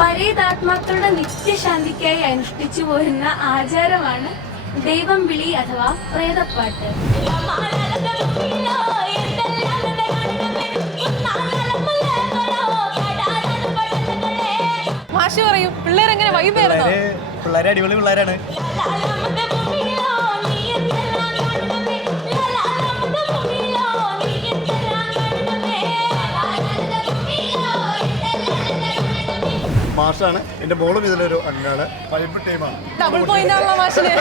പരേതാത്മാക്കളുടെ നിത്യശാന്തിക്കായി അനുഷ്ഠിച്ചു പോരുന്ന ആചാരമാണ് ദൈവം വിളി അഥവാ പ്രേതപ്പാട്ട്. മാഷി പറയൂ, പിള്ളേരെങ്ങനെ വൈബായിരുന്നോ? പിള്ളേരെ അടിപൊളി പിള്ളേരാണ്. മാഷാണ്, എൻ്റെ മോളും ഇതിലൊരു അംഗമാണ്. വൈബ് ടീമാണ്. ഡബിൾ പോയിന്റ് ആണല്ലോ മാഷിന്.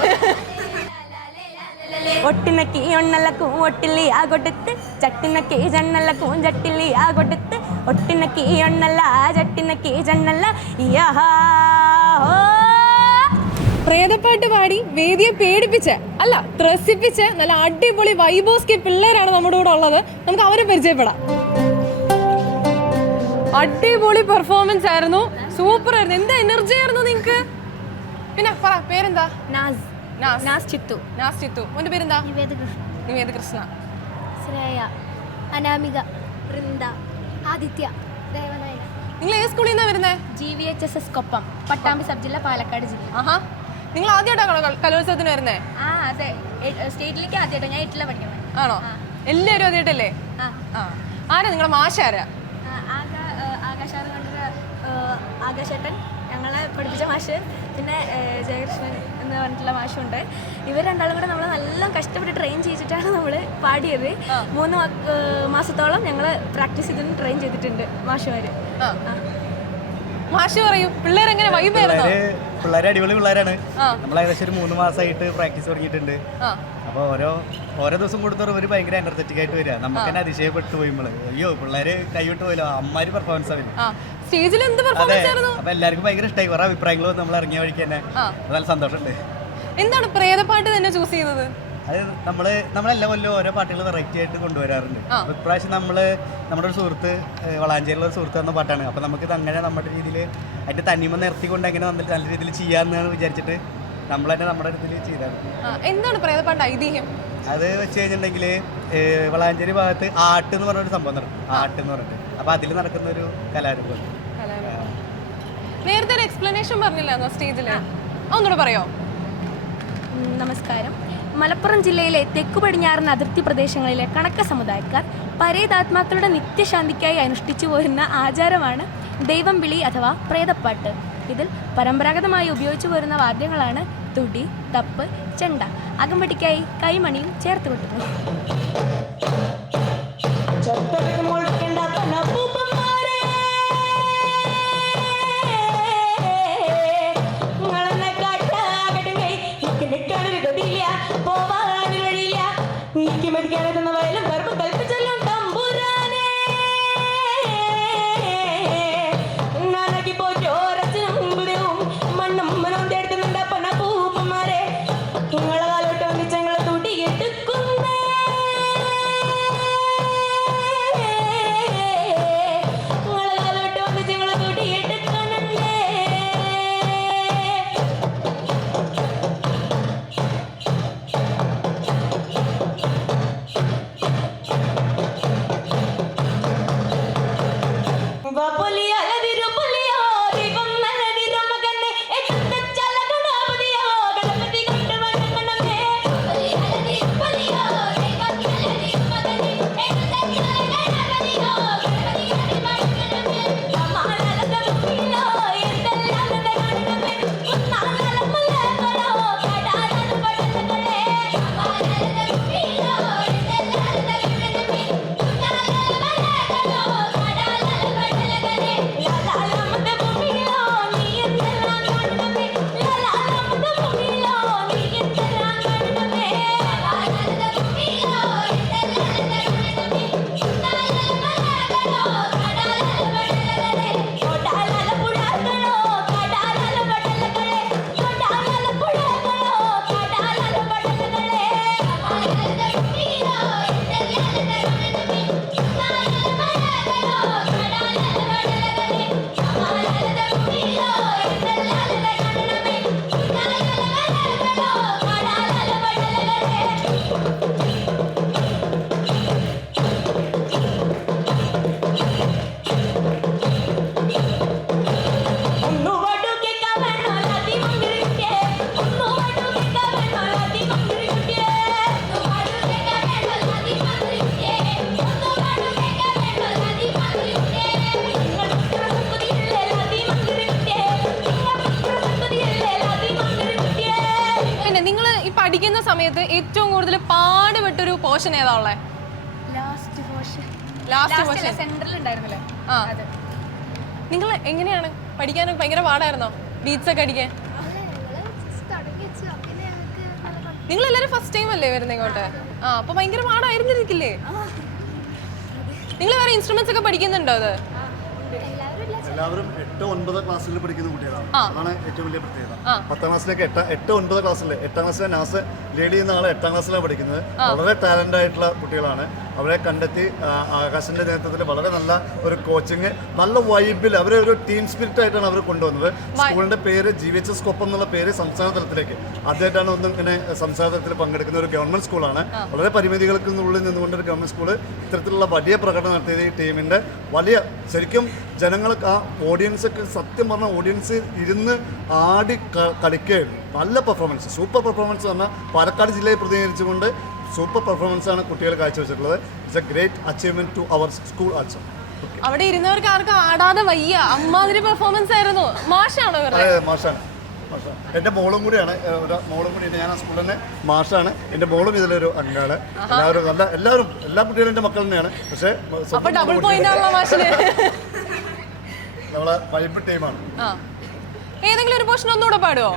ഒട്ടിനക്കി ഒണ്ണലക്കും ഒട്ടില്ലി ആ കൊടുത്ത് ചട്ടിനക്കി ജണ്ണലക്കും ചട്ടില്ലി ആ കൊടുത്ത് ഒട്ടിനക്കി ഒണ്ണല്ല ചട്ടിനക്കി ജണ്ണല്ല പ്രേതപ്പാട്ട് പാടി വേദിയെ പേടിപ്പിച്ച് അല്ല ത്രസിപ്പിച്ച് നല്ല അടിപൊളി വൈബോസ്കി പിള്ളേരാണ് നമ്മുടെ കൂടെ ഉള്ളത്. നമുക്ക് അവരെ പരിചയപ്പെടാം. അടിപൊളി പെർഫോമൻസ് ആയിരുന്നു, സൂപ്പർ ആയിരുന്നു. എന്താ എനർജി ആയിരുന്നു നിങ്ങക്ക്. പിന്നെ പറ, പേരെന്താ? നാസ് ചിത്തു. മോന്റെ പേരെന്താ? നിവേദ കൃഷ്ണ. ശ്രേയ, അനാമിക, വൃന്ദ, ആദിത്യ, ദേവനായ. നിങ്ങൾ ഏത് സ്കൂളിൽ നിന്നാ വരുന്നേ? GVHSS കൊപ്പം, പട്ടാമ്പി സബ് ജില്ല, പാലക്കാട് ജില്ല. ആഹാ, നിങ്ങൾ ആദ്യമായിട്ടാണോ കലോത്സവത്തിന് വരുന്നേ? ആ അതെ, സ്റ്റേറ്റിലേക്ക് ആദ്യമായിട്ടോ. ഞാൻ 8ലാ പഠിക്കുന്നത്. ആണോ? എല്ലാവരും ആദ്യമായിട്ടല്ലേ? ആരാ നിങ്ങളെ മാഷാരാ? ആകാശാണ് കണ്ടൊരു ആകാശേട്ടൻ, ഞങ്ങളെ പഠിപ്പിച്ച മാഷ്, പിന്നെ ജയകൃഷ്ണൻ എന്ന് പറഞ്ഞിട്ടുള്ള മാഷുണ്ട്. ഇവർ രണ്ടാളും കൂടെ നമ്മളെ നല്ല കഷ്ടപ്പെട്ട് ട്രെയിൻ ചെയ്തിട്ടാണ് നമ്മൾ പാടിയത്. 3 മാസത്തോളം ഞങ്ങൾ പ്രാക്ടീസ് ചെയ്തിട്ട് ട്രെയിൻ ചെയ്തിട്ടുണ്ട് മാഷുമാര്. മാഷി പറയൂ, പിള്ളേരെങ്ങനെ വൈബായിരുന്നോ? പിള്ളേരെ അടിപൊളി പിള്ളേരാണ്. നമ്മൾ ഏകദേശം ഒരു 3 മാസമായിട്ട് പ്രാക്ടീസ് തുടങ്ങിയിട്ടുണ്ട്. അപ്പോൾ ഓരോ ദിവസം കൊടുത്തോറും ഒരു ഭയങ്കര എനർജറ്റിക് ആയിട്ട് വരിക. നമുക്ക് തന്നെ അതിശയപ്പെട്ടു പോയി നമ്മള്. അയ്യോ, പിള്ളേര് കൈവിട്ട് പോയല്ലോ, അമ്മാര് പെർഫോമൻസ് ആവില്ല. സ്റ്റേജിൽ എന്ത് പെർഫോമൻസ് ആയിരുന്നു? അപ്പൊ എല്ലാവർക്കും ഭയങ്കര ഇഷ്ടമായി. കുറെ അഭിപ്രായങ്ങൾ നമ്മൾ ഇറങ്ങിയ വഴിക്ക് തന്നെ നല്ല സന്തോഷമുണ്ട്. എന്താണ് പ്രേതപ്പാട്ട് തന്നെ ചൂസ് ചെയ്യുന്നത്? അത് നമ്മളെല്ലാ കൊല്ലം ഓരോ പാട്ടുകൾ വെറൈറ്റി ആയിട്ട് കൊണ്ടുവരാറുണ്ട്. ഇപ്രാവശ്യം നമ്മുടെ ഒരു സുഹൃത്ത്, വളാഞ്ചേരിയിലുള്ള ഒരു സുഹൃത്ത് തന്ന പാട്ടാണ്. അപ്പോൾ നമുക്കിത് അങ്ങനെ നമ്മുടെ രീതിയിൽ അതിൻ്റെ തന്നിമ നിർത്തിക്കൊണ്ട് എങ്ങനെ വന്നിട്ട് നല്ല രീതിയിൽ ചെയ്യാമെന്നാണ് വിചാരിച്ചിട്ട് നമ്മൾ തന്നെ നമ്മുടെ ഇതിൽ ചെയ്താണ്. എന്താണ് പ്രേതപ്പാട്ട് ഐതിഹ്യം? അത് വെച്ച് കഴിഞ്ഞിട്ടുണ്ടെങ്കിൽ വളാഞ്ചേരി ഭാഗത്ത് ആട്ട് എന്ന് പറഞ്ഞൊരു സംഭവം നടക്കും. ആട്ട് എന്ന് പറഞ്ഞിട്ട്, അപ്പോൾ അതിൽ നടക്കുന്ന ഒരു കലാരൂപം. നേരത്തെ ഒരു എക്സ്പ്ലനേഷൻ പറഞ്ഞില്ലായിരുന്നോ സ്റ്റേജിൽ? ഒന്നുകൂടെ പറയോ? നമസ്കാരം. മലപ്പുറം ജില്ലയിലെ തെക്കു പടിഞ്ഞാറൻ അതിർത്തി പ്രദേശങ്ങളിലെ കണക്ക സമുദായക്കാർ പരേതാത്മാക്കളുടെ നിത്യശാന്തിക്കായി അനുഷ്ഠിച്ചു പോരുന്ന ആചാരമാണ് ദൈവം വിളി അഥവാ പ്രേതപ്പാട്ട്. ഇതിൽ പരമ്പരാഗതമായി ഉപയോഗിച്ചു പോരുന്ന വാദ്യങ്ങളാണ് തുടി, തപ്പ്, ചെണ്ട. അകമ്പടിക്കായി കൈമണിയും ചേർത്ത് കൊട്ടുന്നു. സമയത്ത് ഏറ്റവും കൂടുതൽ പാടുപെട്ടൊരു പോർഷൻ ഏതാ ഉള്ളത്? ലാസ്റ്റ് പോർഷൻ സെന്ററിൽ ഉണ്ടായിരുന്നല്ലോ. ആ, നിങ്ങൾ എങ്ങനെയാണ് പഠിക്കാനൊക്കെ ഭയങ്കര പാടായിരുന്നോ ബീറ്റ്സ് ഒക്കെ അടിക്കാൻ? നിങ്ങൾ എല്ലാവരും ഫസ്റ്റ് ടൈം അല്ലേ വരുന്നത് ഇങ്ങോട്ട്? ആ, അപ്പൊ ഭയങ്കര പാടായിരുന്നിരിക്കില്ലേ? നിങ്ങൾ വേറെ ഇൻസ്ട്രുമെന്റ്സ് ഒക്കെ പഠിക്കുന്നുണ്ടോ? അത് എല്ലാവരും 8-9 ക്ലാസ്സിൽ പഠിക്കുന്ന കുട്ടികളാണ്. അതാണ് ഏറ്റവും വലിയ പ്രത്യേകത. 10ാം ക്ലാസ്സിലേക്ക് 8-9 ക്ലാസ്സിൽ 8ാം ക്ലാസ്സിലെ നാസ് ലീഡ് ചെയ്യുന്ന ആൾ 8ാം ക്ലാസ്സിലാണ് പഠിക്കുന്നത്. വളരെ ടാലന്റ് ആയിട്ടുള്ള കുട്ടികളാണ്. അവരെ കണ്ടെത്തി ആകാശിന്റെ നേതൃത്വത്തിൽ വളരെ നല്ല ഒരു കോച്ചിങ്, നല്ല വൈബിൽ അവരെ ഒരു ടീം സ്പിരിറ്റ് ആയിട്ടാണ് അവർ കൊണ്ടുവന്നത്. സ്കൂളിന്റെ പേര് GVHS കൊപ്പം എന്നുള്ള പേര് സംസ്ഥാന തലത്തിലേക്ക് ആദ്യമായിട്ടാണ് ഒന്നും ഇങ്ങനെ സംസ്ഥാന തലത്തിൽ പങ്കെടുക്കുന്ന ഒരു ഗവൺമെന്റ് സ്കൂളാണ്. വളരെ പരിമിതികൾക്ക് ഉള്ളിൽ നിന്നുകൊണ്ട് ഒരു ഗവൺമെന്റ് സ്കൂള് ഇത്തരത്തിലുള്ള വലിയ പ്രകടനം നടത്തിയത് ഈ ടീമിന്റെ വലിയ ശരിക്കും ജനങ്ങൾക്ക് ആ ഓഡിയൻസൊക്കെ സത്യം പറഞ്ഞ ഓഡിയൻസ് ഇരുന്ന് ആടി കളിക്കുകയായിരുന്നു. നല്ല പെർഫോമൻസ്, സൂപ്പർ പെർഫോമൻസ് പറഞ്ഞാൽ പാലക്കാട് ജില്ലയെ പ്രതിനിധീകരിച്ചുകൊണ്ട് സൂപ്പർ പെർഫോമൻസ് ആണ് കുട്ടികൾ കാഴ്ചവെച്ചിട്ടുള്ളത്. It's a great achievement to അവർ സ്കൂൾ ആൾസോ. അവിടെ ഇരുന്നവർക്ക് ആർക്കും ആടാതെ വയ്യ, അമ്മാതിരി പെർഫോമൻസ് ആയിരുന്നു. മാഷാണോ? മാഷാണ്. എൻ്റെ മോളും കൂടിയാണ്, മോളും കൂടി ഞാൻ ആ സ്കൂളിൽ തന്നെ മാഷാണ്. എൻ്റെ മോളും ഇതിലൊരു അംഗമാണ്. എല്ലാവരും എല്ലാ കുട്ടികളും എൻ്റെ മക്കൾ തന്നെയാണ്. പക്ഷേ ഡബിൾ പോയിന്റ് ആണല്ലോ മാഷിന്. നമ്മളെ വൈബ് ടീമാണ്. ഏതെങ്കിലും ഒരു പോർഷൻ ഒന്നുകൂടെ പാടുവോ?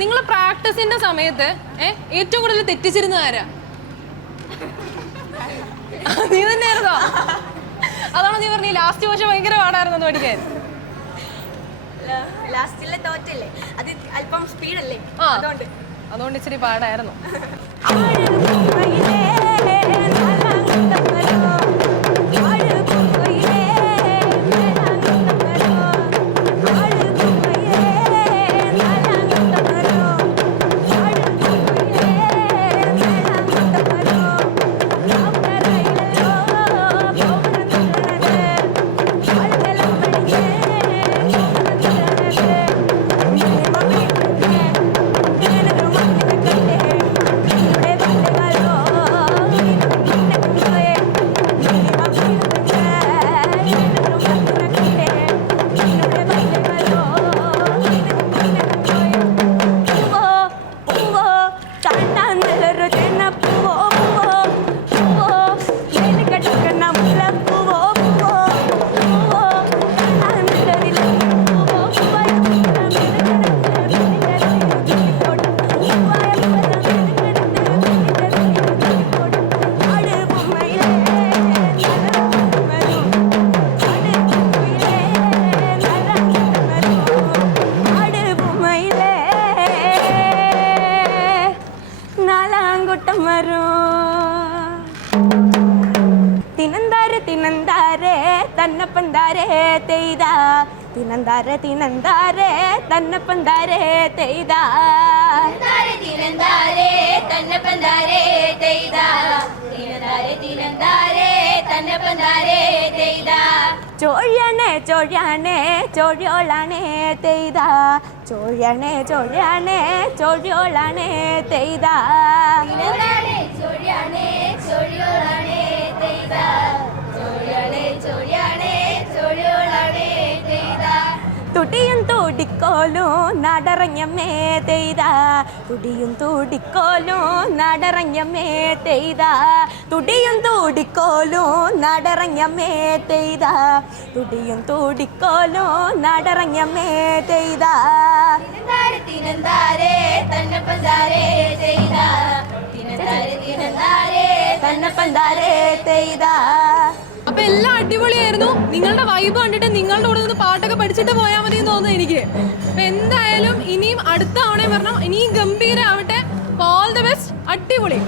നിങ്ങൾ പ്രാക്ടീസിന്റെ സമയത്ത് ഏറ്റവും കൂടുതൽ തെറ്റിച്ചിരുന്ന ആരാ? നീ തന്നെയായിരുന്നോ? അതാണോ നീ പറഞ്ഞു ലാസ്റ്റ് പക്ഷെ ഭയങ്കര പാടായിരുന്നു പഠിക്കാൻ? ലാസ്റ്റിലെ തോറ്റല്ലേ, അത് അല്പം സ്പീഡല്ലേ, അതുകൊണ്ട് ഇച്ചിരി പാടായിരുന്നു. തന്നപ്പന്താരേ തെയ്താ തിനന്താരെ തിനന്താരേ തന്നപ്പന്താരേ തെയ്താ തിനന്താരേ തന്നപ്പന്താരേ തെയ്താ തിനന്താരേ തിനന്താരേ തന്നപ്പന്താരേ തെയ്താ ചോഴണേ ചോഴാണേ ചോഴോളാണേ തെയ്താ ചോഴണേ ചോഴാണേ ചോഴോളാണേ തെയ്താ തിനന്താരേ ചോഴിയാണേ ചോഴിയോളാണേ തെയ്താ ചോഴിയാണേ ചോഴിയാണേ ചോഴിയോളാണേ തെയ്താ തുടിയും തൂടിക്കോലും നടറഞ്ഞമ്മേ തെയ്താ തുടിയും തൂടിക്കോലും നടറഞ്ഞമ്മേ തെയ്താ തുടിയും തൂടിക്കോലും നടറഞ്ഞമ്മേ തെയ്താ തുടിയും തൂടിക്കോലും നടറഞ്ഞമ്മേ തെയ്താ തിനന്താരേ തിനന്താരേ തന്നപ്പന്താരേ തെയ്താ തിനന്താരേ തിനന്താരേ തന്നപ്പന്താരേ തെയ്താ. അപ്പൊ എല്ലാം അടിപൊളിയായിരുന്നു. നിങ്ങളുടെ വൈബ് കണ്ടിട്ട് നിങ്ങളുടെ കൂടെ നിന്ന് പാട്ടൊക്കെ പഠിച്ചിട്ട് പോയാൽ മതി എന്ന് തോന്നുന്നു എനിക്ക്. അപ്പൊ എന്തായാലും ഇനിയും അടുത്ത തവണയും വരണം, ഇനിയും ഗംഭീരാവട്ടെ. All the best. അടിപൊളി.